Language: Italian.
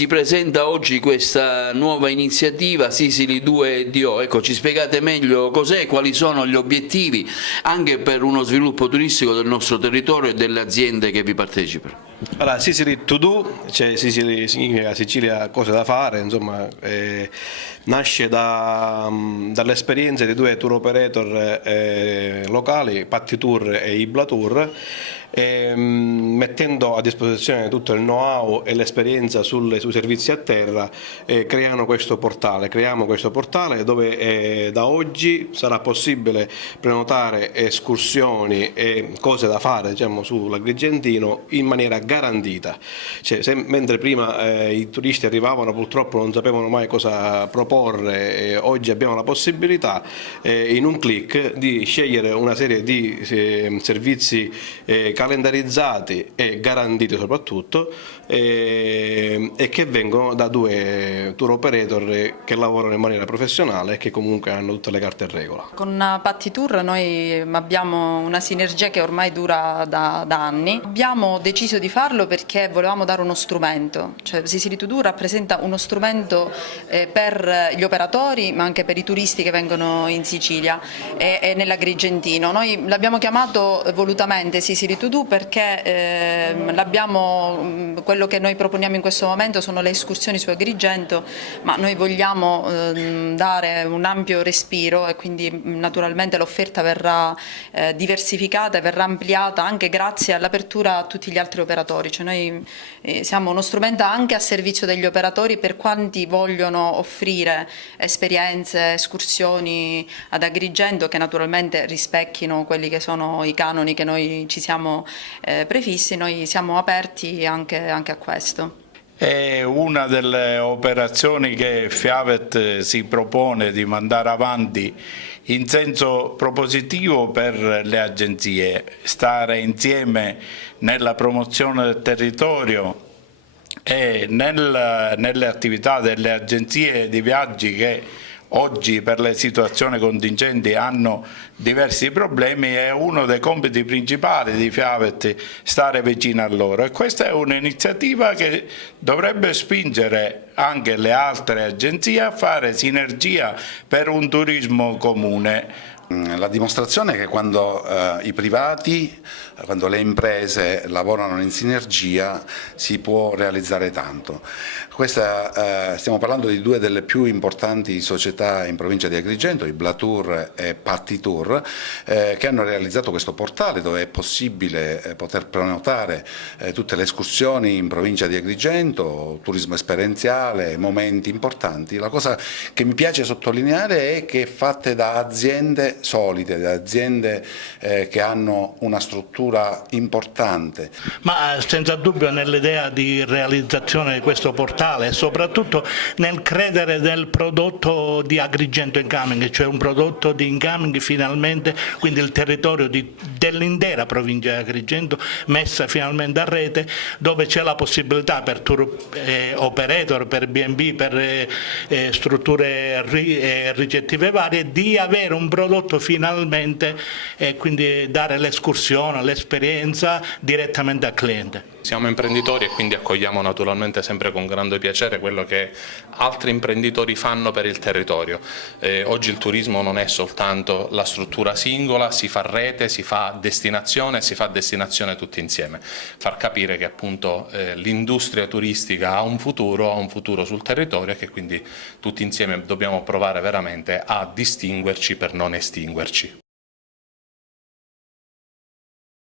si presenta oggi questa nuova iniziativa Sicily 2DO. Ecco, ci spiegate meglio cos'è, quali sono gli obiettivi anche per uno sviluppo turistico del nostro territorio e delle aziende che vi partecipano. Allora, Sicily to do, cioè Sicily significa Sicilia cose da fare, insomma, nasce dall'esperienza di due tour operator locali, Patti Tour e Ibla Tour, mettendo a disposizione tutto il know-how e l'esperienza sui servizi a terra, creiamo questo portale dove da oggi sarà possibile prenotare escursioni e cose da fare, diciamo, sull'Agrigentino in maniera garantita. Cioè, mentre prima i turisti arrivavano, purtroppo non sapevano mai cosa proporre, oggi abbiamo la possibilità in un click di scegliere una serie di servizi calendarizzati e garantiti soprattutto, e che vengono da due tour operator che lavorano in maniera professionale e che comunque hanno tutte le carte in regola. Con Patti Tour noi abbiamo una sinergia che ormai dura da anni. Abbiamo deciso di farlo perché volevamo dare uno strumento, cioè Sicily 2DO rappresenta uno strumento per gli operatori ma anche per i turisti che vengono in Sicilia e nell'Agrigentino. Noi l'abbiamo chiamato volutamente Sicily 2DO perché quello che noi proponiamo in questo momento sono le escursioni su Agrigento, ma noi vogliamo dare un ampio respiro e quindi naturalmente l'offerta verrà diversificata e verrà ampliata anche grazie all'apertura a tutti gli altri operatori. Cioè noi siamo uno strumento anche a servizio degli operatori per quanti vogliono offrire esperienze, escursioni ad Agrigento che naturalmente rispecchino quelli che sono i canoni che noi ci siamo prefissi. Noi siamo aperti anche a questo. È una delle operazioni che Fiavet si propone di mandare avanti in senso propositivo per le agenzie, stare insieme nella promozione del territorio e nelle attività delle agenzie di viaggi che oggi per le situazioni contingenti hanno diversi problemi. È uno dei compiti principali di Fiavet stare vicino a loro, e questa è un'iniziativa che dovrebbe spingere anche le altre agenzie a fare sinergia per un turismo comune. La dimostrazione è che quando i privati, quando le imprese lavorano in sinergia si può realizzare tanto. Stiamo parlando di due delle più importanti società in provincia di Agrigento, Ibla Tour e Patti Tour, che hanno realizzato questo portale dove è possibile poter prenotare tutte le escursioni in provincia di Agrigento, turismo esperienziale, momenti importanti. La cosa che mi piace sottolineare è che è fatte da aziende solide, da aziende che hanno una struttura importante. Ma senza dubbio nell'idea di realizzazione di questo portale e soprattutto nel credere del prodotto di Agrigento Incoming, cioè un prodotto di incoming finalmente, quindi il territorio dell'intera provincia di Agrigento messa finalmente a rete, dove c'è la possibilità per tour operator, per B&B, per strutture ricettive varie di avere un prodotto finalmente e quindi dare l'escursione, l'esperienza direttamente al cliente. Siamo imprenditori e quindi accogliamo naturalmente sempre con grande piacere quello che altri imprenditori fanno per il territorio. Oggi il turismo non è soltanto la struttura singola, si fa rete, si fa destinazione tutti insieme. Far capire che appunto l'industria turistica ha un futuro sul territorio e che quindi tutti insieme dobbiamo provare veramente a distinguerci per non estinguerci.